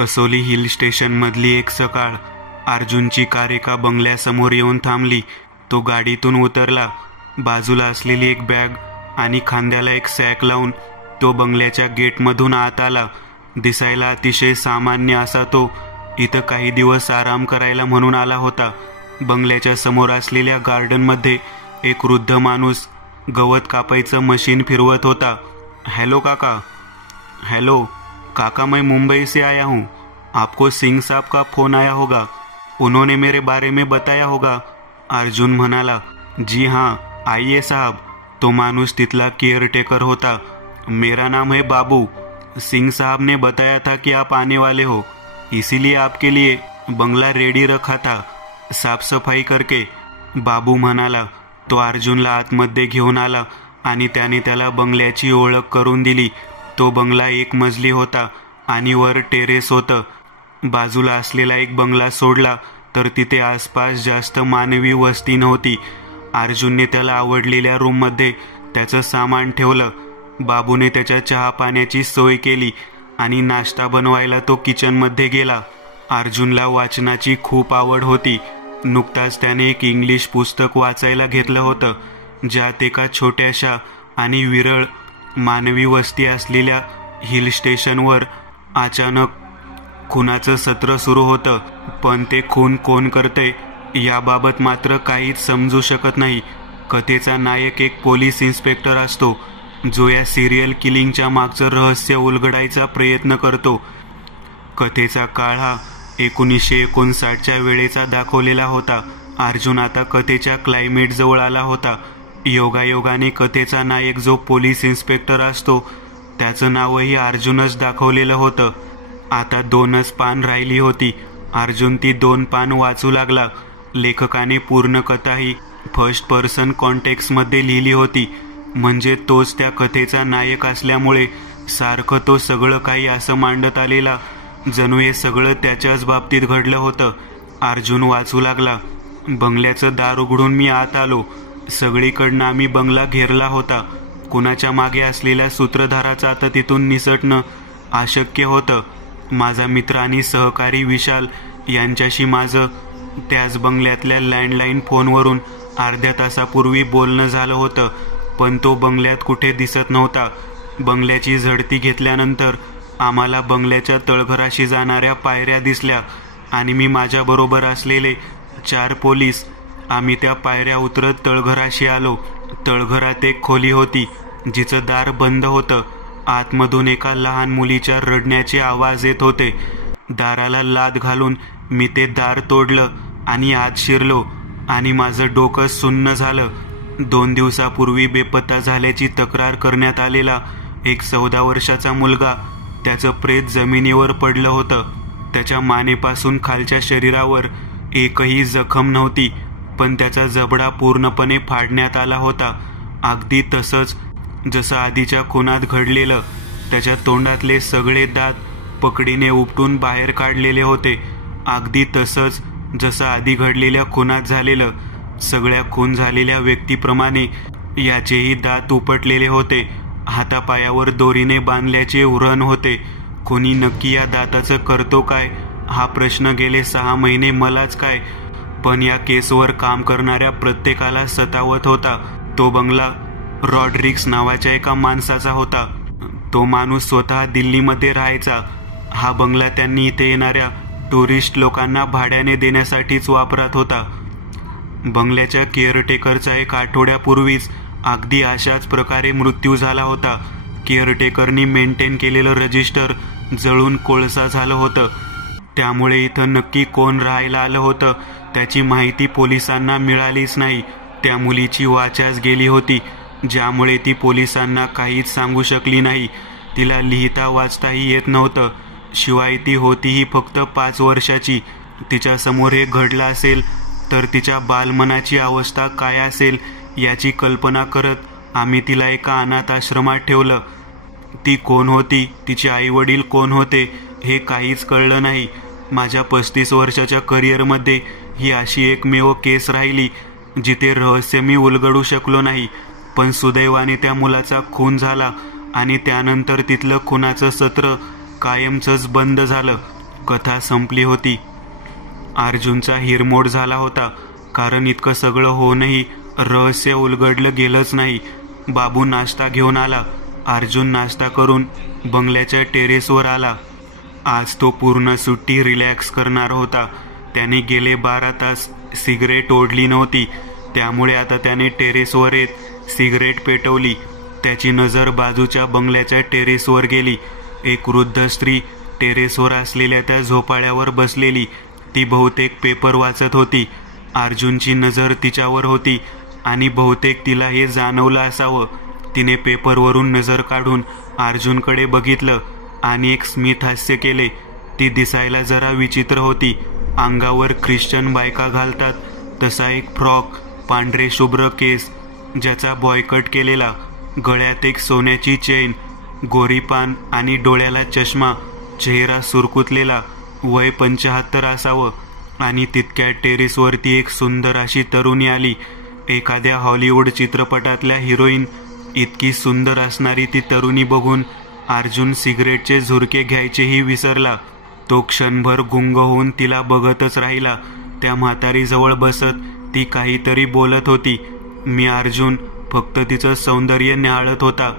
Kasauli hill स्टेशनमधली एक सकाळ. अर्जुनची car एका बंगल्यासमोर येऊन थांबली. तो गाडीतून उतरला. बाजूला असलेली एक बॅग आणि खांद्याला एक सॅक लावून तो बंगल्याच्या गेटमधून आत आला. दिसायला अतिशय सामान्य असा तो इथं काही दिवस आराम करायला म्हणून आला होता. बंगल्याच्या समोर असलेल्या गार्डनमध्ये एक वृद्ध माणूस गवत कापायचं मशीन फिरवत होता. हेलो काका. हेलो काका, मैं मुंबई से आया हूँ. आपको सिंह साहब का फोन आया होगा, उन्होंने मेरे बारे में बताया होगा. अर्जुन म्हणाला. जी हाँ, आइए साहब. तो माणूस तिथला केअरटेकर होता. मेरा नाम है बाबू. सिंह साहब ने बताया था कि आप आने वाले हो, इसीलिए आपके लिए बंगला रेडी रखा था, साफ सफाई करके. बाबू म्हणाला. तो अर्जुनला आतमध्ये घेऊन आला आणि त्याने त्याला बंगल्याची ओळख करून दिली. तो बंगला एक मजली होता आणि वर टेरेस होतं. बाजूला असलेला एक बंगला सोडला तर तिथे आसपास जास्त मानवी वस्ती नव्हती. अर्जुनने त्याला आवडलेल्या रूममध्ये त्याचं सामान ठेवलं. बाबूने त्याच्या चहा पाण्याची सोय केली आणि नाश्ता बनवायला तो किचनमध्ये गेला. अर्जुनला वाचनाची खूप आवड होती. नुकताच त्याने एक इंग्लिश पुस्तक वाचायला घेतलं होतं, ज्यात एका छोट्याशा आणि विरळ मानवी वस्ती असलेल्या हिल स्टेशनवर अचानक खुनाचं सत्र सुरू होतं. पण ते खून कोण करते याबाबत मात्र काहीच समजू शकत नाही. कथेचा नायक एक पोलीस इन्स्पेक्टर असतो, जो या सिरियल किलिंगच्या मागचं रहस्य उलगडायचा प्रयत्न करतो. कथेचा काळ हा 1959च्या वेळेचा दाखवलेला होता. अर्जुन आता कथेच्या क्लायमेट जवळ आला होता. योगायोगाने कथेचा नायक जो पोलीस इन्स्पेक्टर असतो त्याचं नावही अर्जुनच दाखवलेलं होतं. आता 2च पान राहिली होती. अर्जुन ती 2 पान वाचू लागला. लेखकाने पूर्ण कथा ही फर्स्ट पर्सन कॉन्टेक्स्टमध्ये लिहिली होती, म्हणजे तोच त्या कथेचा नायक असल्यामुळे सारखं तो सगळं काही असं मांडत आलेला जणू हे सगळं त्याच्याच बाबतीत घडलं होतं. अर्जुन वाचू लागला. बंगल्याचं दार उघडून मी आत आलो. सगळीकडनं आम्ही बंगला घेरला होता. कुणाच्या मागे असलेल्या सूत्रधाराचं आता तिथून निसटणं अशक्य होतं. माझा मित्र आणि सहकारी विशाल यांच्याशी माझं त्याच बंगल्यातल्या लँडलाईन फोनवरून अर्ध्या तासापूर्वी बोलणं झालं होतं, पण तो बंगल्यात कुठे दिसत नव्हता. बंगल्याची झडती घेतल्यानंतर आम्हाला बंगल्याच्या तळघराशी जाणाऱ्या पायऱ्या दिसल्या आणि मी माझ्याबरोबर असलेले 4 पोलीस आम्ही त्या पायऱ्या उतरत तळघराशी आलो. तळघरात एक खोली होती जिचं दार बंद होतं. आतमधून एका लहान मुलीच्या रडण्याचे आवाज येत होते. दाराला लाद घालून मी ते दार तोडलं आणि आत शिरलो आणि माझं डोकं सुन्न झालं. 2 दिवसापूर्वी बेपत्ता झाल्याची तक्रार करण्यात आलेला एक 14 वर्षाचा मुलगा, त्याचं प्रेत जमिनीवर पडलं होतं. त्याच्या मानेपासून खालच्या शरीरावर एकही जखम नव्हती, पण त्याचा जबडा पूर्णपणे फाडण्यात आला होता. अगदी तसंच जसं आधीच्या खुनात घडलेलं. त्याच्या तोंडातले सगळे दात पकडीने उपटून बाहेर काढलेले होते. अगदी तसंच जसं आधी घडलेल्या खुनात झालेलं. सगळ्या खून झालेल्या व्यक्तीप्रमाणे याचेही दात उपटलेले होते. हातापायावर दोरीने बांधल्याचे उरण होते. कोणी नक्की या दाताचं करतो काय हा प्रश्न गेले 6 महिने मलाच काय, पण या केसवर काम करणाऱ्या प्रत्येकाला सतावत होता. तो बंगला रॉड्रिक्स नावाच्या एका माणसाचा होता. तो माणूस स्वतः दिल्लीमध्ये राहायचा. हा बंगला त्यांनी इथे येणाऱ्या टुरिस्ट लोकांना भाड्याने देण्यासाठीच वापरत होता. बंगल्याच्या केअरटेकरचा 1 आठवड्यापूर्वीच अगदी अशाच प्रकारे मृत्यू झाला होता. केअरटेकरनी मेंटेन केलेलं रजिस्टर जळून कोळसा झालं होतं. त्यामुळे इथं नक्की कोण राहायला आलं होतं त्याची माहिती पोलिसांना मिळालीच नाही. त्या मुलीची वाचाच गेली होती, ज्यामुळे ती पोलिसांना काहीच सांगू शकली नाही. तिला लिहिता वाचताही येत नव्हतं. शिवाय ती होतीही फक्त 5 वर्षाची. तिच्यासमोर हे घडलं असेल तर तिच्या बालमनाची अवस्था काय असेल याची कल्पना करत आम्ही तिला एका अनाथ आश्रमात ठेवलं. ती कोण होती, तिचे आईवडील कोण होते हे काहीच कळलं नाही. माझ्या 35 वर्षाच्या करिअरमध्ये ही अशी एकमेव केस राहिली जिथे रहस्य मी उलगडू शकलो नाही. पण सुदैवाने त्या मुलाचा खून झाला आणि त्यानंतर तिथलं खुनाचं सत्र कायमचंच बंद झालं. कथा संपली होती. अर्जुनचा हिरमोड झाला होता, कारण इतकं सगळं होऊनही रहस्य उलगडलं गेलंच नाही. बाबू नाश्ता घेऊन आला. अर्जुन नाश्ता करून बंगल्याच्या टेरेसवर आला. आज तो पूर्ण सुट्टी रिलॅक्स करणार होता. त्याने गेले 12 तास सिगरेट ओढली नव्हती, त्यामुळे आता त्याने टेरेसवर येत सिगरेट पेटवली. त्याची नजर बाजूच्या बंगल्याच्या टेरेसवर गेली. एक वृद्ध स्त्री टेरेसवर असलेल्या त्या झोपाळ्यावर बसलेली. ती बहुतेक पेपर वाचत होती. अर्जुनची नजर तिच्यावर होती आणि बहुतेक तिला हे जाणवलं असावं. तिने पेपरवरून नजर काढून अर्जुनकडे बघितलं आणि एक स्मित हास्य केले. ती दिसायला जरा विचित्र होती. अंगावर ख्रिश्चन बायका घालतात तसा एक फ्रॉक, पांढरे शुभ्र केस ज्याचा बॉयकट केलेला, गळ्यात एक सोन्याची चेन, गोरीपान आणि डोळ्याला चष्मा, चेहरा सुरकुतलेला, वय 75 असावं. आणि तितक्या टेरेसवरती एक सुंदर अशी तरुणी आली. एखाद्या हॉलिवूड चित्रपटातल्या हिरोईन इतकी सुंदर असणारी ती तरुणी बघून अर्जुन सिगरेटचे झुरके घ्यायचेही विसरला. तो क्षणभर गुंग होऊन तिला बघतच राहिला. त्या म्हातारीजवळ बसत ती काहीतरी बोलत होती. मी अर्जुन फक्त तिचं सौंदर्य न्याहाळत होता.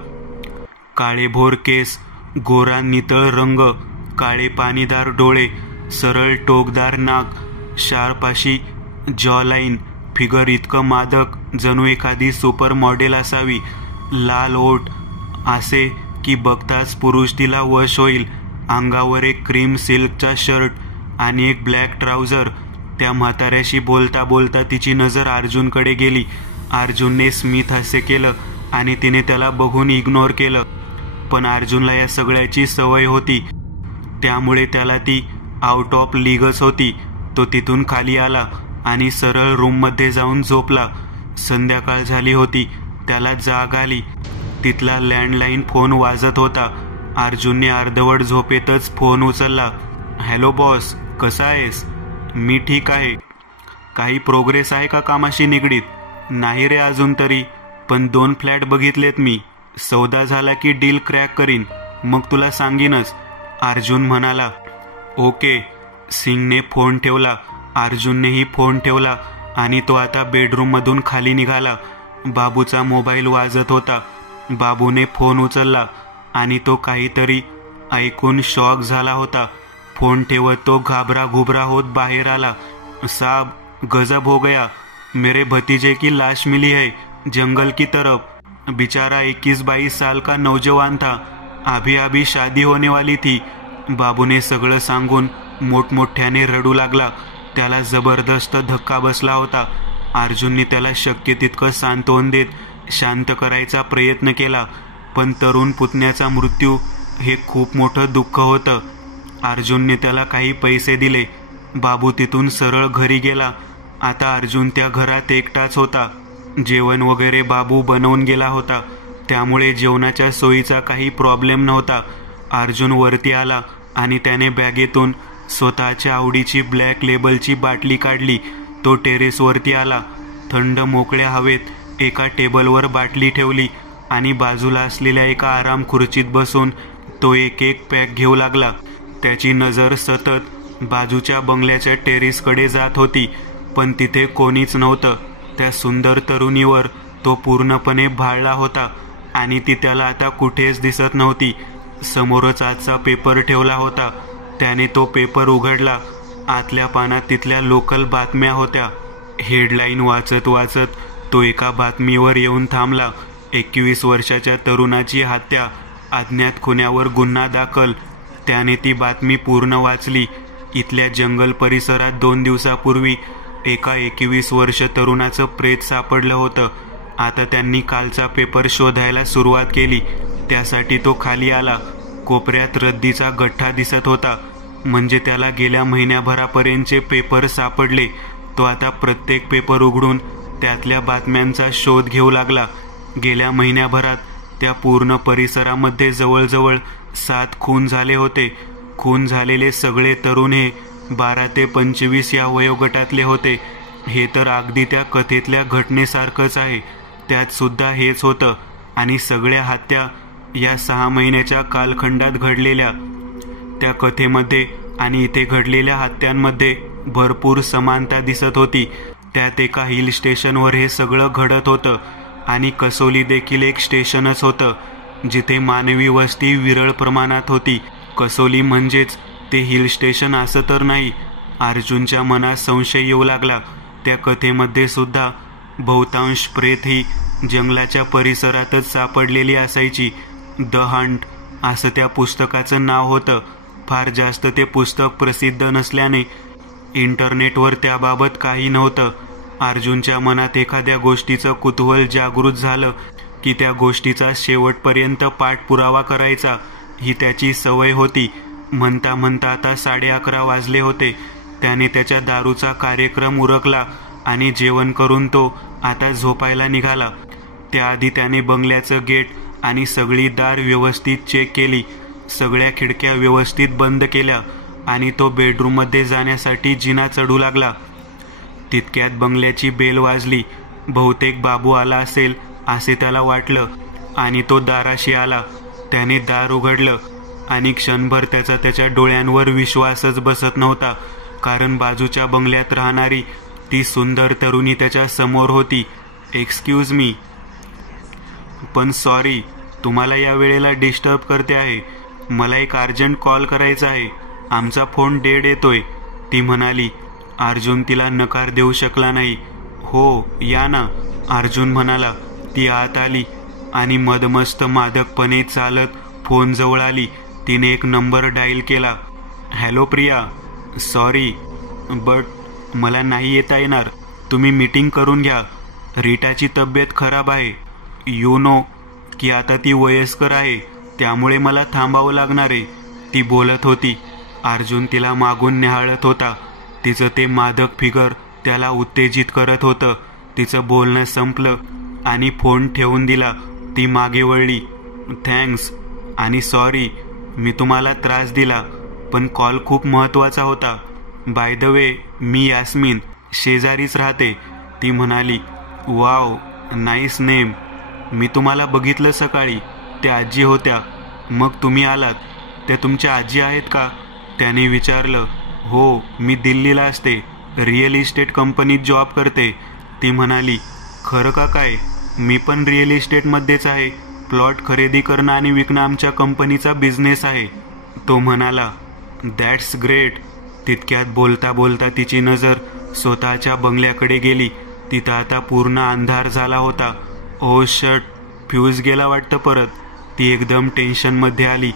काळेभोर केस, गोरा नितळ रंग, काळे पाणीदार डोळे, सरळ टोकदार नाक, शार्प अशी जॉ लाईन, फिगर इतकं मादक जणू एखादी सुपर मॉडेल असावी. लाल ओठ असे की बघताच पुरुष तिला वश होईल. अंगावर एक क्रीम सिल्कचा शर्ट आणि एक ब्लॅक ट्राउझर. त्या म्हाताऱ्याशी बोलता बोलता तिची नजर अर्जुनकडे गेली. अर्जुनने स्मित हास्य केलं आणि तिने त्याला बघून इग्नोर केलं. पण अर्जुनला या सगळ्याची सवय होती, त्यामुळे त्याला ती आउट ऑफ लीगच होती. तो तिथून खाली आला आणि सरळ रूममध्ये जाऊन झोपला. संध्याकाळ झाली होती. त्याला जाग आली. तिथला लँडलाईन फोन वाजत होता. अर्जुनने अर्धवट झोपेतच फोन उचलला. हॅलो बॉस, कसा आहेस? मी ठीक आहे. काही प्रोग्रेस आहे का कामाशी निगडीत? नाही रे अजून तरी, पण 2 फ्लॅट बघितलेत मी. सौदा झाला की डील क्रॅक करीन, मग तुला सांगीनच, अर्जुन म्हणाला. ओके. सिंगने फोन ठेवला. अर्जुननेही फोन ठेवला आणि तो आता बेडरूममधून खाली निघाला. बाबूचा मोबाईल वाजत होता. बाबूने फोन उचलला आणि तो काहीतरी ऐकून शॉक झाला होता. फोन ठेवत तो घाबरा घुबरा होत बाहेर आला. साहब, गजब हो गया. मेरे भतीजे की लाश मिली है जंगल की तरफ. बेचारा 21-22 साल का नौजवान था. अभी अभी शादी होने वाली थी. बाबूने सगळं सांगून मोठमोठ्याने रडू लागला. त्याला जबरदस्त धक्का बसला होता. अर्जुनने त्याला शक्य तितकं सांत्वन देत शांत करायचा प्रयत्न केला, पण तरुण पुतण्याचा मृत्यू हे खूप मोठं दुःख होतं. अर्जुनने त्याला काही पैसे दिले. बाबू तिथून सरळ घरी गेला. आता अर्जुन त्या घरात एकटाच होता. जेवण वगैरे बाबू बनवून गेला होता, त्यामुळे जेवणाच्या सोयीचा काही प्रॉब्लेम नव्हता. अर्जुन वरती आला आणि त्याने बॅगेतून स्वतःच्या आवडीची ब्लॅक लेबलची बाटली काढली. तो टेरेसवरती आला. थंड मोकळ्या हवेत एका टेबलवर बाटली ठेवली आणि बाजूला असलेल्या एका आराम खुर्चीत बसून तो एक एक पॅक घेऊ लागला. त्याची नजर सतत बाजूच्या बंगल्याच्या टेरेसकडे जात होती, पण तिथे कोणीच नव्हतं. त्या सुंदर तरुणीवर तो पूर्णपणे भाळला होता आणि ती त्याला आता कुठेच दिसत नव्हती. समोरच आजचा पेपर ठेवला होता. त्याने तो पेपर उघडला. आतल्या पानात तिथल्या लोकल बातम्या होत्या. हेडलाईन वाचत वाचत तो एका बातमीवर येऊन थांबला. 21 वर्षाच्या तरुणाची हत्या, अज्ञात खुन्यावर गुन्हा दाखल. त्याने ती बातमी पूर्ण वाचली. इथल्या जंगल परिसरात 2 दिवसापूर्वी एका 21 वर्ष तरुणाचं प्रेत सापडलं होतं. आता त्यांनी कालचा पेपर शोधायला सुरुवात केली. त्यासाठी तो खाली आला. कोपऱ्यात रद्दीचा गठ्ठा दिसत होता, म्हणजे त्याला गेल्या महिन्याभरापर्यंतचे पेपर सापडले. तो आता प्रत्येक पेपर उघडून त्यातल्या बातम्यांचा शोध घेऊ लागला. गेल्या महिन्याभरात त्या पूर्ण परिसरामध्ये जवळजवळ 7 खून झाले होते. खून झालेले सगळे तरुण हे 12 ते 25 या वयोगटातले होते. हे तर अगदी त्या कथेतल्या घटनेसारखंच आहे. त्यात सुद्धा हेच होतं आणि सगळ्या हत्या या 6 महिन्याच्या कालखंडात घडलेल्या. त्या कथेमध्ये आणि इथे घडलेल्या हत्यांमध्ये भरपूर समानता दिसत होती. त्यात एका हिल स्टेशनवर हे सगळं घडत होतं आणि कसोली देखील एक स्टेशनच होतं जिथे मानवी वस्ती विरळ प्रमाणात होती. कसोली म्हणजेच ते हिल स्टेशन असं तर नाही. अर्जुनच्या मनात संशय येऊ लागला. त्या कथेमध्ये सुद्धा बहुतांश प्रेत ही जंगलाच्या परिसरातच सापडलेली असायची. द हंट असं त्या पुस्तकाचं नाव होतं. फार जास्त ते पुस्तक प्रसिद्ध नसल्याने इंटरनेटवर त्याबाबत काही नव्हतं. अर्जुनच्या मनात एखाद्या गोष्टीचं कुतूहल जागृत झालं की त्या गोष्टीचा शेवटपर्यंत पाठपुरावा करायचा ही त्याची सवय होती. म्हणता म्हणता आता 11:30 वाजले होते. त्याने त्याच्या दारूचा कार्यक्रम उरकला आणि जेवण करून तो आता झोपायला निघाला. त्याआधी त्याने बंगल्याचं गेट आणि सगळी दार व्यवस्थित चेक केली. सगळ्या खिडक्या व्यवस्थित बंद केल्या आणि तो बेडरूममध्ये जाण्यासाठी जिना चढू लागला. तितक्यात बंगल्याची बेल वाजली. बहुतेक बाबू आला असेल असे त्याला वाटलं आणि तो दाराशी आला. त्याने दार उघडलं आणि क्षणभर त्याच्या डोळ्यांवर विश्वासच बसत नव्हता. कारण बाजूच्या बंगल्यात राहणारी ती सुंदर तरुणी त्याच्या समोर होती. एक्सक्यूज मी, पण सॉरी तुम्हाला या वेळेला डिस्टर्ब करते आहे. मला एक अर्जंट कॉल करायचा आहे. आमचा फोन डेड येतोय, ती म्हणाली. अर्जुन तिला नकार देऊ शकला नाही. हो या ना, अर्जुन म्हणाला. ती आत आली आणि मदमस्त मादकपणे चालत फोन जवळ आली. तिने एक नंबर डायल केला. हॅलो प्रिया, सॉरी बट मला नाही येता येणार. तुम्ही मीटिंग करून घ्या. रीटाची तब्येत खराब आहे. यू नो की आता ती वयस्कर आहे, त्यामुळे मला थांबावं लागणार आहे, ती बोलत होती. अर्जुन तिला मागून निहाळत होता. तिचं ते मादक फिगर त्याला उत्तेजित करत होतं. तिचं बोलणं संपलं आणि फोन ठेवून दिला. ती मागे वळली. थँक्स आणि सॉरी मी तुम्हाला त्रास दिला, पण कॉल खूप महत्त्वाचा होता. बाय द वे मी यास्मिन, शेजारीच राहते, ती म्हणाली. Wow, nice name. मी तुम्हाला बघितलं सकाळी, त्या आजी होत्या. मग तुम्ही आलात. त्या तुमच्या आजी आहेत का, त्याने विचारलं. हो, मी दिल्लीला असते, रिअल इस्टेट कंपनीत जॉब करते, ती म्हणाली. खरं का काय? मी पण रिअल इस्टेटमध्येच आहे. प्लॉट खरेदी करणं आणि विकणं आमच्या कंपनीचा बिझनेस आहे, तो म्हणाला. That's great. तितक्यात बोलता बोलता तिची नजर स्वतःच्या बंगल्याकडे गेली. तिथं आता पूर्ण अंधार झाला होता. ओ शट, फ्यूज गेला वाटतं परत, ती एकदम टेन्शनमध्ये आली.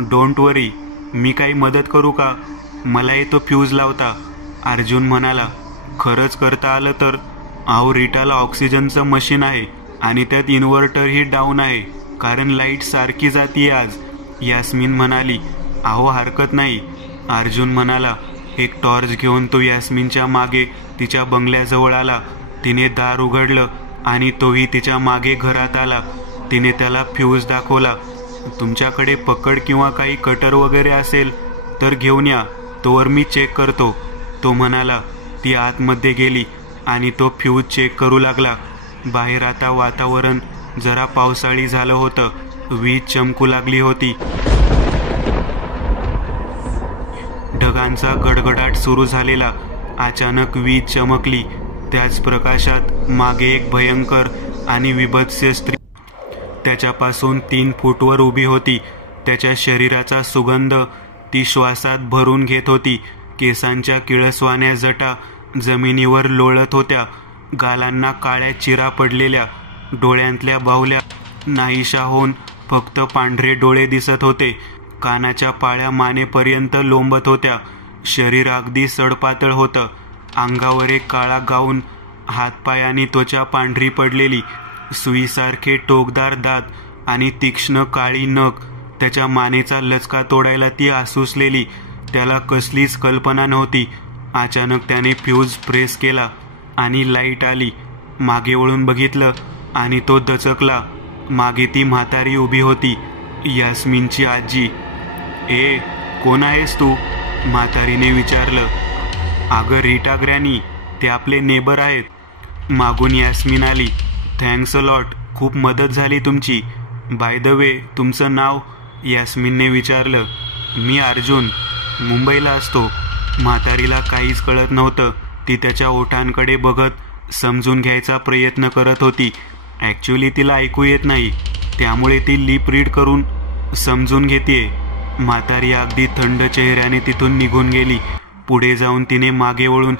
डोंट वरी, मी काही मदत करू का? मला येतो फ्यूज लावता, अर्जुन म्हणाला. खरंच करता आलं तर? अहो, रीटाला ऑक्सिजनचं मशीन आहे आणि त्यात इन्व्हर्टरही डाऊन आहे, कारण लाईट सारखी जातीये आज, यास्मिन म्हणाली. अहो हरकत नाही, अर्जुन म्हणाला. एक टॉर्च घेऊन तो यास्मिनच्या मागे तिच्या बंगल्याजवळ आला. तिने दार उघडलं आणि तोही तिच्या मागे घरात आला. तिने त्याला फ्यूज दाखवला. तुमच्याकडे पकड किंवा काही कटर वगैरे असेल तर घेऊन या, तोवर मी चेक करतो, तो म्हणाला. ती आतमध्ये गेली आणि तो फ्यूज चेक करू लागला. बाहेर आता वातावरण जरा पावसाळी झालं होतं. वीज चमकू लागली होती. ढगांचा गडगडाट सुरू झालेला. अचानक वीज चमकली. त्याच प्रकाशात मागे एक भयंकर आणि विभत्स स्त्री त्याच्यापासून 3 फूटवर उभी होती. त्याच्या शरीराचा सुगंध ती श्वासात भरून घेत होती. केसांच्या किळसवाण्या जटा जमिनीवर लोळत होत्या. गालांना काळ्या चिरा पडलेल्या. डोळ्यांतल्या बाहुल्या नाहीशा होऊन फक्त पांढरे डोळे दिसत होते. कानाच्या पाळ्या मानेपर्यंत लोंबत होत्या. शरीर अगदी सडपातळ होतं. अंगावर एक काळा गाऊन, हातपाय आणि त्वचा पांढरी पडलेली, सुईसारखे टोकदार दात आणि तीक्ष्ण काळी नख. त्याच्या मानेचा लचका तोडायला ती आसुसलेली. त्याला कसलीच कल्पना नव्हती. अचानक त्याने फ्यूज प्रेस केला आणि लाईट आली. मागे वळून बघितलं आणि तो दचकला. मागे ती म्हातारी उभी होती, यास्मिनची आजी. ए, कोण आहेस तू, म्हातारीने विचारलं. अगं रीटा ग्रॅनी, ते आपले नेबर आहेत, मागून यास्मिन आली. थँक्स अ लॉट, खूप मदत झाली तुमची. बाय द वे तुमचं नाव, यास्मिनने विचारलं. मी अर्जुन, मुंबईला असतो. म्हातारीला काहीच कळत नव्हतं. ती त्याच्या ओठांकडे बघत समजून घ्यायचा प्रयत्न करत होती. ॲक्च्युली तिला ऐकू येत नाही, त्यामुळे ती लिप रीड करून समजून घेतेय. म्हातारी अगदी थंड चेहऱ्याने तिथून निघून गेली. पुढे जाऊन तिने मागे वळून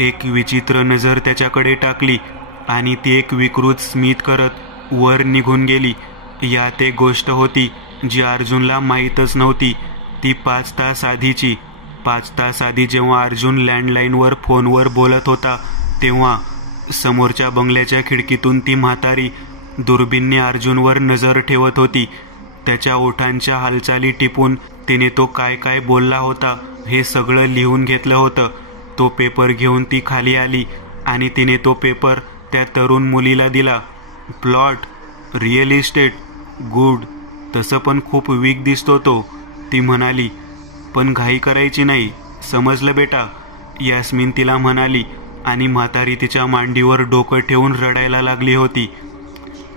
एक विचित्र नजर त्याच्याकडे टाकली आणि ती एक विकृत स्मित करत वर निघून गेली. यात एक गोष्ट होती जी अर्जुनला माहीतच नव्हती. ती 5 तास आधीची. 5 तास आधी जेव्हा अर्जुन लँडलाईनवर फोनवर बोलत होता, तेव्हा समोरच्या बंगल्याच्या खिडकीतून ती म्हातारी दुर्बिणने अर्जुनवर नजर ठेवत होती. त्याच्या ओठांच्या हालचाली टिपून तिने तो काय काय बोलला होता हे सगळं लिहून घेतलं होतं. तो पेपर घेऊन ती खाली आली आणि तिने तो पेपर त्या तरुण मुलीला दिला. Plot, real estate, good. तसं पण खूप वीक दिसतो तो, ती म्हणाली. पण घाई करायची नाही, समजलं बेटा, यास्मिन तिला म्हणाली आणि म्हातारी तिच्या मांडीवर डोकं ठेवून रडायला लागली होती.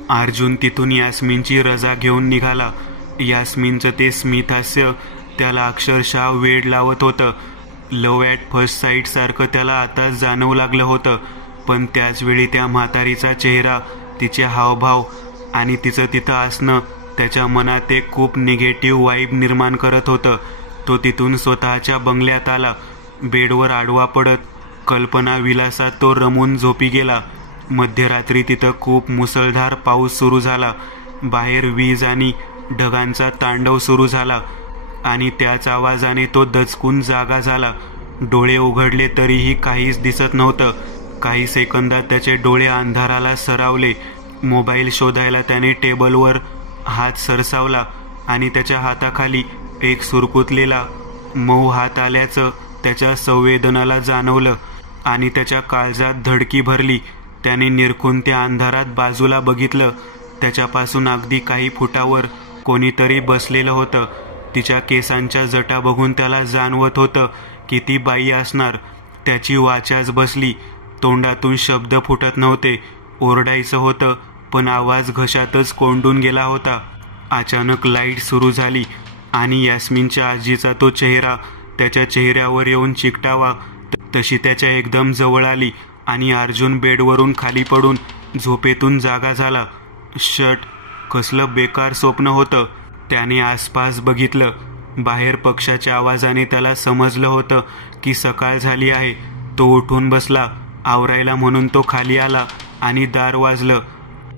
अर्जुन तिथून यास्मिनची रजा घेऊन निघाला. यास्मिनचं ते स्मित हास्य त्याला अक्षरशः वेड लावत होतं. लव्ह ॲट फर्स्ट साईट सारखं त्याला आता जाणवू लागलं होतं. पण त्याचवेळी त्या म्हातारीचा चेहरा, तिचे हावभाव आणि तिचं तिथं असणं त्याच्या मनात एक खूप निगेटिव्ह वाईब निर्माण करत होतं. तो तिथून स्वतःच्या बंगल्यात आला. बेडवर आडवा पडत कल्पना विलासात तो रमून झोपी गेला. मध्यरात्री तिथं खूप मुसळधार पाऊस सुरू झाला. बाहेर वीज आणि ढगांचा तांडव सुरू झाला आणि त्याच आवाजाने तो दचकून जागा झाला. डोळे उघडले तरीही काहीच दिसत नव्हतं. काही सेकंदात त्याचे डोळे अंधाराला सरावले. मोबाईल शोधायला त्याने टेबलवर हात सरसावला आणि त्याच्या हाताखाली एक सुरकुतलेला मऊ हात आल्याचं त्याच्या संवेदनाला जाणवलं आणि त्याच्या काळजात धडकी भरली. त्याने निरखून त्या अंधारात बाजूला बघितलं. त्याच्यापासून अगदी काही फुटावर कोणीतरी बसलेलं होतं. तिच्या केसांच्या जटा बघून त्याला जाणवत होतं की ती बाई असणार. त्याची वाचाच बसली. तोंडातून शब्द फुटत नव्हते. ओरडायचं होतं पण आवाज घशातच कोंडून गेला होता. अचानक लाईट सुरू झाली आणि यास्मिनच्या आजीचा तो चेहरा त्याच्या चेहऱ्यावर येऊन चिकटावा तशी त्याच्या एकदम जवळ आली आणि अर्जुन बेडवरून खाली पडून झोपेतून जागा झाला. शट, कसलं बेकार स्वप्न होतं. त्याने आसपास बघितलं. बाहेर पक्ष्याच्या आवाजाने त्याला समजलं होतं की सकाळ झाली आहे. तो उठून बसला. आवरायला म्हणून तो खाली आला आणि दार वाजलं.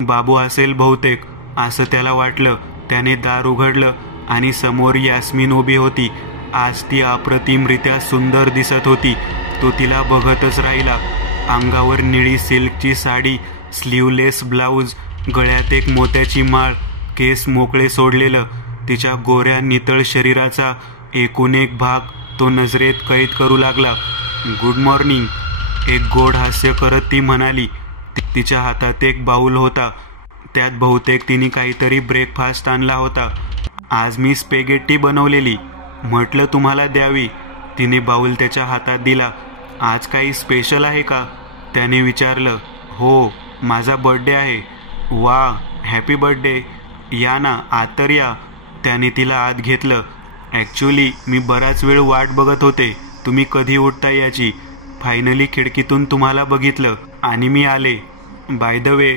बाबू असेल बहुतेक असं त्याला वाटलं. त्याने दार उघडलं आणि समोर यास्मिन उभी होती. आज ती अप्रतिमरित्या सुंदर दिसत होती. तो तिला बघतच राहिला. अंगावर निळी सिल्कची साडी, स्लीवलेस ब्लाऊज, गळ्यात एक मोत्याची माळ, केस मोकळे सोडलेलं. तिच्या गोऱ्या नितळ शरीराचा एकूण एक भाग तो नजरेत कैद करू लागला. गुड मॉर्निंग, एक गोड हास्य करत ती म्हणाली. तिच्या हातात एक बाऊल होता. त्यात बहुतेक तिने काहीतरी ब्रेकफास्ट आणला होता. आज मी स्पेगेटी बनवलेली, म्हटलं तुम्हाला द्यावी. तिने बाऊल त्याच्या हातात दिला. आज काही स्पेशल आहे का, त्याने विचारलं. हो, माझा बर्थडे आहे. वा, हॅपी बर्थडे. या ना, आत तर या. त्याने तिला आत घेतलं. ॲक्च्युली मी बराच वेळ वाट बघत होते तुम्ही कधी उठता याची. फायनली खिडकीतून तुम्हाला बघितलं आणि मी आले. बाय द वे,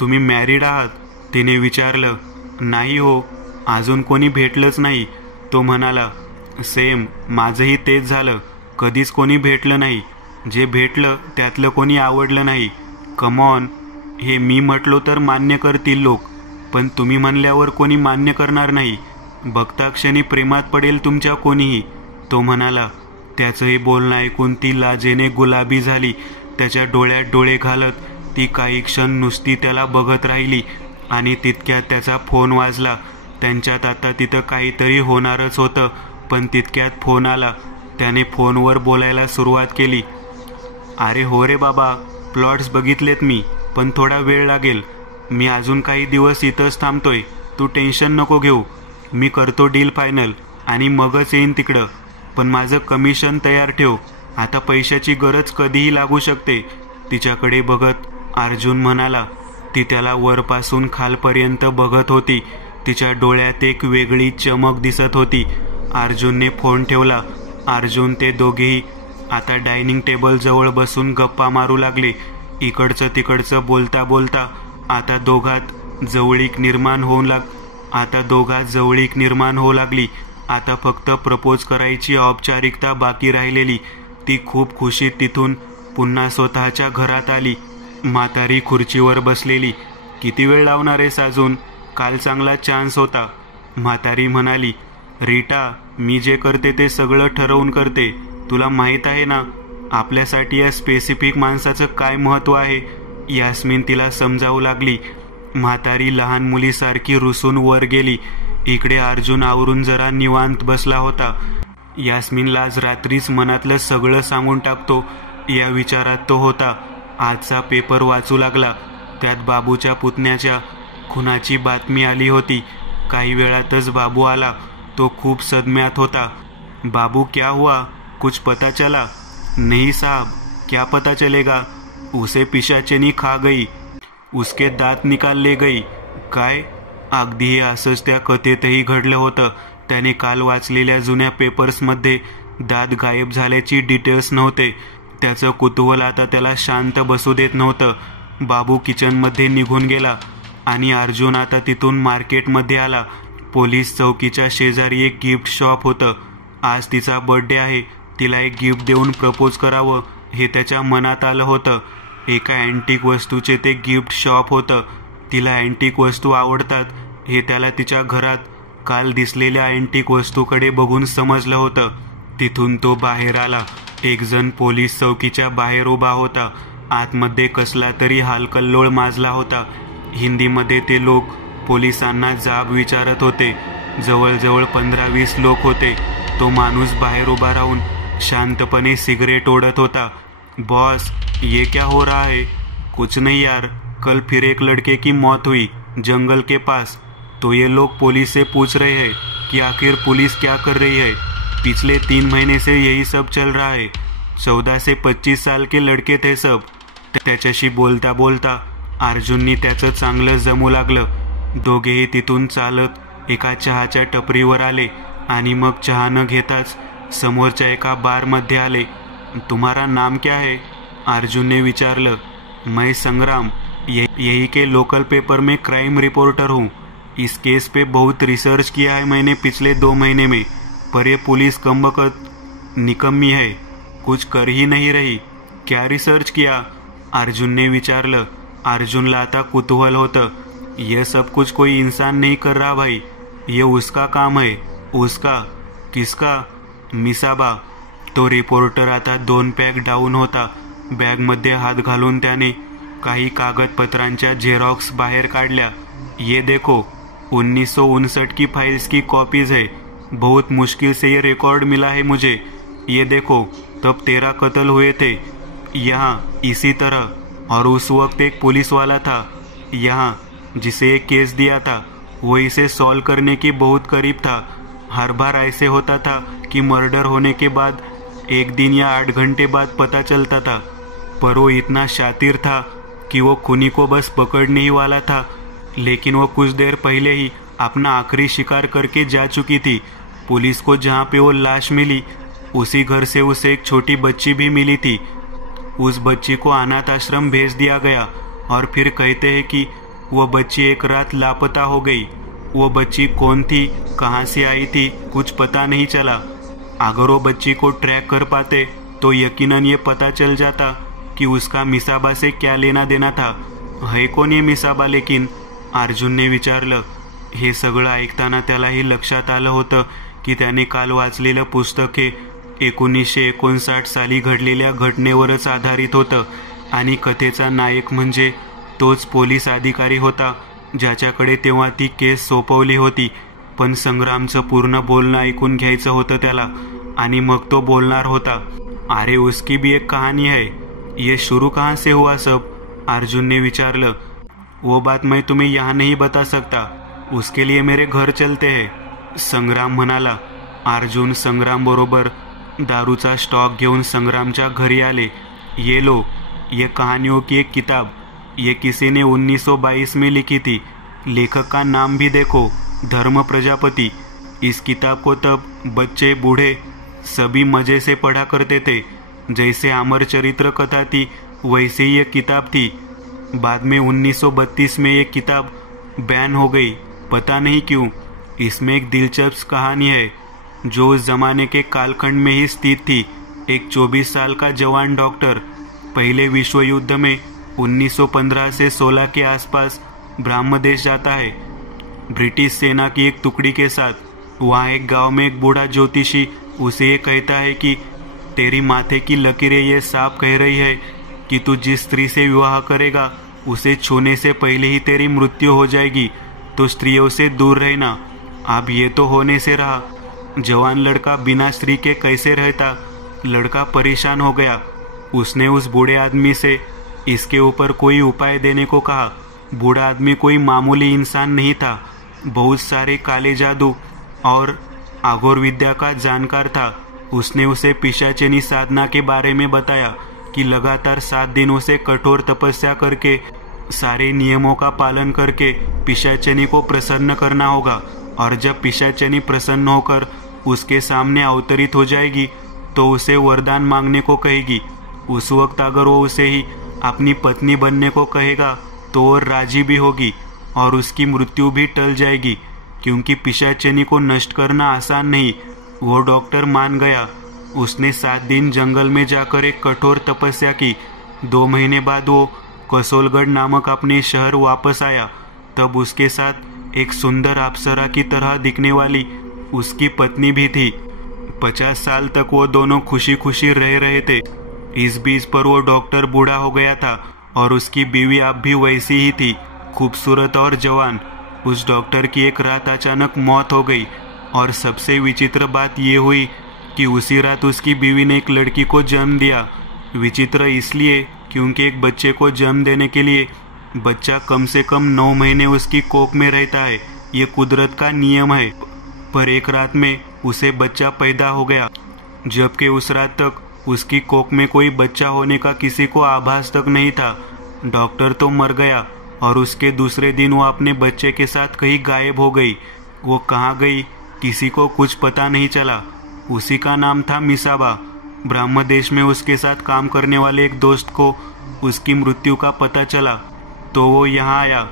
तुम्ही मॅरिड आहात, तिने विचारलं. नाही हो, अजून कोणी भेटलंच नाही, तो म्हणाला. सेम, माझंही तेच झालं. कधीच कोणी भेटलं नाही. जे भेटलं त्यातलं कोणी आवडलं नाही. कमॉन, हे मी म्हटलो तर मान्य करतील लोक, पण तुम्ही म्हणल्यावर कोणी मान्य करणार नाही. बघता क्षणी प्रेमात पडेल तुमच्या कोणीही, तो म्हणाला. त्याचंही बोलणं ऐकून ती लाजेने गुलाबी झाली. त्याच्या डोळ्यात डोळे घालत ती काही क्षण नुसती त्याला बघत राहिली आणि तितक्यात त्याचा फोन वाजला. त्यांच्यात आता तिथं काहीतरी होणारच होतं, पण तितक्यात फोन आला. त्याने फोनवर बोलायला सुरुवात केली. अरे हो रे बाबा, प्लॉट्स बघितलेत मी, पण थोडा वेळ लागेल. मी अजून काही दिवस इथंच थांबतोय. तू टेन्शन नको घेऊ. मी करतो डील फायनल आणि मगच येईन तिकडं. पण माझं कमिशन तयार ठेव. आता पैशाची गरज कधीही लागू शकते. तिच्याकडे बघत अर्जुन म्हणाला. ती त्याला वरपासून खालपर्यंत बघत होती. तिच्या डोळ्यात एक वेगळी चमक दिसत होती. अर्जुनने फोन ठेवला अर्जुन ते दोघेही आता डायनिंग टेबल जवळ बसून गप्पा मारू लागले. इकडचं तिकडचं बोलता बोलता आता दोघात जवळीक निर्माण होऊ लागली. आता फक्त प्रपोज करायची औपचारिकता बाकी राहिलेली. ती खूप खुशीत तिथून पुन्हा स्वतःच्या घरात आली. म्हातारी खुर्चीवर बसलेली. किती वेळ लावणार आहेस अजून? काल चांगला चान्स होता. म्हातारी म्हणाली, रीटा, मी जे करते ते सगळं ठरवून करते. तुला माहीत आहे ना आपल्यासाठी या स्पेसिफिक माणसाचं काय महत्त्व आहे. यास्मिन तिला समजावू लागली. म्हातारी लहान मुलीसारखी रुसून वर गेली. इकडे अर्जुन आवरून जरा निवांत बसला होता. यास्मिनला आज रात्रीच मनातलं सगळं सांगून टाकतो या विचारात तो होता. आजचा पेपर वाचू लागला. त्यात बाबूच्या पुतण्याच्या खुनाची बातमी आली होती. काही वेळातच बाबू आला. तो खूप सदम्यात होता. बाबू, क्या हुआ? कुछ पता चला? नहीं साहब, क्या पता चलेगा? उसे पिशाचनी खा गई, उसके दात निकाल ले गई. काय? अगदी हे असंच त्या कथेतही घडलं होतं. त्याने काल वाचलेल्या जुन्या पेपर्समध्ये दात गायब झाल्याची डिटेल्स नव्हते. त्याचं कुतूहल आता त्याला शांत बसू देत नव्हतं. बाबू किचनमध्ये निघून गेला आणि अर्जुन आता तिथून मार्केटमध्ये आला. पोलीस चौकीच्या शेजारी एक गिफ्ट शॉप होतं. आज तिचा बर्थडे आहे. तिला एक गिफ्ट देऊन प्रपोज करावं हे त्याच्या मनात आलं होतं. एका अँटिक वस्तूचे ते गिफ्ट शॉप होतं. तिला अँटिक वस्तू आवडतात हे त्याला तिच्या घरात काल दिसलेल्या अँटिक वस्तूकडे बघून समजलं होतं. तिथून तो बाहेर आला. एक जण पोलीस चौकीच्या बाहेर उभा होता. आतमध्ये कसला तरी हालकल्लोळ माजला होता. हिंदीमध्ये ते लोक पोलिसांना जाब विचारत होते. जवळजवळ 15-20 लोक होते. तो माणूस बाहेर उभा राहून शांतपणे सिगरेट ओढत होता. बॉस, ये क्या हो रहा है? कुछ नहीं यार, कल फिर एक लड़के की मौत हुई जंगल के पास. तो ये लोग पुलिस से पूछ रहे हैं कि आखिर पुलिस क्या कर रही है. पिछले 3 महीने से यही सब चल रहा है. 14 से 25 साल के लड़के थे सब. त्याच्याशी बोलता बोलता अर्जुननी त्याचं चांगलं जमू लागलं. दोघेही तिथून चालत एका चहाच्या टपरीवर आले आणि मग चहा न घेताच समोरच्या एका बारमध्ये आले. तुम्हारा नाम क्या है? अर्जुन ने विचारलं. मैं संग्राम, यही के लोकल पेपर में क्राइम रिपोर्टर हूँ. इस केस पे बहुत रिसर्च किया है मैंने पिछले 2 महीने में, पर ये पुलिस कमबख्त निकम्मी है, कुछ कर ही नहीं रही. क्या रिसर्च किया? अर्जुन ने विचारलं. अर्जुनला आता कुतूहल होतं. यह सब कुछ कोई इंसान नहीं कर रहा भाई, ये उसका काम है. उसका? किसका? मिसाबा. तो रिपोर्टर आता 2 पॅग डाऊन होता. बॅगमध्ये हात घालून त्याने काही कागदपत्रांच्या झेरॉक्स बाहेर काढल्या. ये देखो, 1959 की फाइल्स की कॉपीज है. बहुत मुश्किल से ये रिकॉर्ड मिला है मुझे. ये देखो, तब 13 कत्ल हुए थे यहाँ इसी तरह, और उस वक्त एक पुलिस वाला था यहाँ जिसे एक केस दिया था. वो इसे सॉल्व करने की बहुत करीब था. हर बार ऐसे होता था कि मर्डर होने के बाद 1 दिन या 8 घंटे बाद पता चलता था. पर वो इतना शातिर था कि वो खूनी को बस पकड़ने ही वाला था, लेकिन वो कुछ देर पहले ही अपना आखिरी शिकार करके जा चुकी थी. पुलिस को जहाँ पे वो लाश मिली उसी घर से उसे एक छोटी बच्ची भी मिली थी. उस बच्ची को अनाथ आश्रम भेज दिया गया और फिर कहते हैं कि वो बच्ची एक रात लापता हो गई. वो बच्ची कौन थी, कहाँ से आई थी, कुछ पता नहीं चला. अगर वो बच्ची को ट्रैक कर पाते तो यकीनन ये पता चल जाता कि उसका मिसाबा से क्या लेना देना था. है कोण ये मिसाबा लेकिन? अर्जुनने विचारलं. हे सगळं ऐकताना त्यालाही लक्षात आलं होतं की त्याने काल वाचलेलं पुस्तक हे 1959 साली घडलेल्या घटनेवरच आधारित होतं आणि कथेचा नायक म्हणजे तोच पोलीस अधिकारी होता ज्याच्याकडे तेव्हा ती केस सोपवली होती. पण संग्रामचं पूर्ण बोलणं ऐकून घ्यायचं होतं त्याला आणि मग तो बोलणार होता. अरे उसकी भी एक कहानी है, ये शुरू कहाँ से हुआ सब? अर्जुन ने विचारलं. वो बात मैं तुम्हें यहाँ नहीं बता सकता, उसके लिए मेरे घर चलते हैं, संग्राम म्हणाला. अर्जुन संग्राम बरोबर दारूचा स्टॉक घेऊन संग्रामच्या घरी आले. ये लो, ये कहानियों की एक किताब, ये किसी ने 1922 में लिखी थी. लेखक का नाम भी देखो, धर्म प्रजापति. इस किताब को तब बच्चे, बूढ़े सभी मजे से पढ़ा करते थे। जैसे अमर चरित्र कथा थी वैसे ही एक किताब थी। बाद में 1932 में एक किताब बैन हो गई, पता नहीं क्यों। इसमें एक दिलचस्प कहानी है जो उस जमाने के कालखंड में ही स्थित थी। एक 24 साल का जवान डॉक्टर पहले विश्व युद्ध में 1915 से 16 के आसपास ब्रह्मदेश जाता है ब्रिटिश सेना की एक टुकड़ी के साथ। वहाँ एक गांव में एक बूढ़ा ज्योतिषी उसे ये कहता है कि तेरी माथे की लकीरें ये साफ कह रही है कि तू जिस स्त्री से विवाह करेगा उसे छूने से पहले ही तेरी मृत्यु हो जाएगी, तो स्त्रियों से दूर रहना। अब ये तो होने से रहा, जवान लड़का बिना स्त्री के कैसे रहता। लड़का परेशान हो गया। उसने उस बूढ़े आदमी से इसके ऊपर कोई उपाय देने को कहा। बूढ़ा आदमी कोई मामूली इंसान नहीं था, बहुत सारे काले जादू और आगोर विद्या का जानकार था। उसने उसे पिशाचिनी साधना के बारे में बताया कि लगातार 7 दिनों से कठोर तपस्या करके सारे नियमों का पालन करके पिशाचिनी को प्रसन्न करना होगा, और जब पिशाचिनी प्रसन्न होकर उसके सामने अवतरित हो जाएगी तो उसे वरदान मांगने को कहेगी। उस वक्त अगर वो उसे ही अपनी पत्नी बनने को कहेगा तो वो राजी भी होगी और उसकी मृत्यु भी टल जाएगी, क्योंकि पिशाचिनी को नष्ट करना आसान नहीं। वो डॉक्टर मान गया। उसने 7 दिन जंगल में जाकर एक कठोर तपस्या की। 2 महीने बाद वो कसोलगढ़ नामक अपने शहर वापस आया। तब उसके साथ एक सुंदर अप्सरा की तरह दिखने वाली उसकी पत्नी भी थी। 50 साल तक वो दोनों खुशी खुशी रह रहे थे। इस बीच पर वो डॉक्टर बूढ़ा हो गया था और उसकी बीवी अब भी वैसी ही थी, खूबसूरत और जवान। उस डॉक्टर की एक रात अचानक मौत हो गई, और सबसे विचित्र बात ये हुई कि उसी रात उसकी बीवी ने एक लड़की को जन्म दिया। विचित्र इसलिए क्योंकि एक बच्चे को जन्म देने के लिए बच्चा कम से कम 9 महीने उसकी कोख में रहता है। ये कुदरत का नियम है। पर एक रात में उसे बच्चा पैदा हो गया, जबकि उस रात तक उसकी कोख में कोई बच्चा होने का किसी को आभास तक नहीं था। डॉक्टर तो मर गया और उसके दूसरे दिन वो अपने बच्चे के साथ कहीं गायब हो गई। वो कहाँ गई किसी को कुछ पता नहीं चला। उसी का नाम था मिसाबा। ब्रह्मदेश में उसके साथ काम करने वाले एक दोस्त को उसकी मृत्यु का पता चला तो वो यहाँ आया।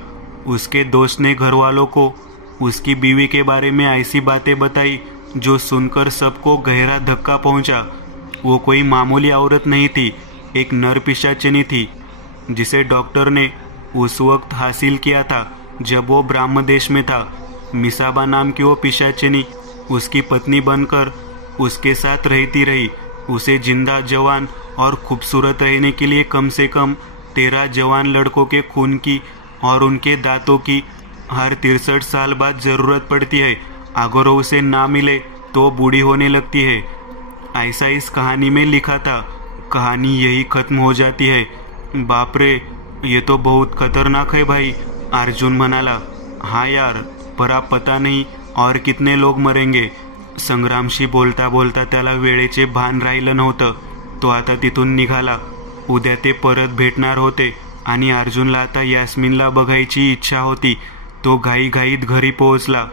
उसके दोस्त ने घर वालों को उसकी बीवी के बारे में ऐसी बातें बताई जो सुनकर सबको गहरा धक्का पहुंचा। वो कोई मामूली औरत नहीं थी, एक नर पिशाचिनी थी जिसे डॉक्टर ने उस वक्त हासिल किया था जब वो ब्रह्मदेश में था। मिसाबा नाम की वो पिशाचिनी उसकी पत्नी बनकर उसके साथ रहती रही। उसे जिंदा, जवान और खूबसूरत रहने के लिए कम से कम 13 जवान लड़कों के खून की और उनके दांतों की हर 63 साल बाद जरूरत पड़ती है। अगर वो उसे ना मिले तो बूढ़ी होने लगती है। ऐसा इस कहानी में लिखा था। कहानी यही खत्म हो जाती है। बाप रे, ये तो बहुत खतरनाक है भाई, अर्जुन म्हणाला। हाँ यार, पर आप पता नहीं और कितने लोग मरेंगे। संग्रामशी बोलता बोलता त्याला वेळेचे भान राहिलं नव्हतं. तो आता तिथून निघाला. उद्या ते परत भेटणार होते आणि अर्जुनला आता यास्मिनला बघायची इच्छा होती. तो घाईघाईत घरी पोहोचला.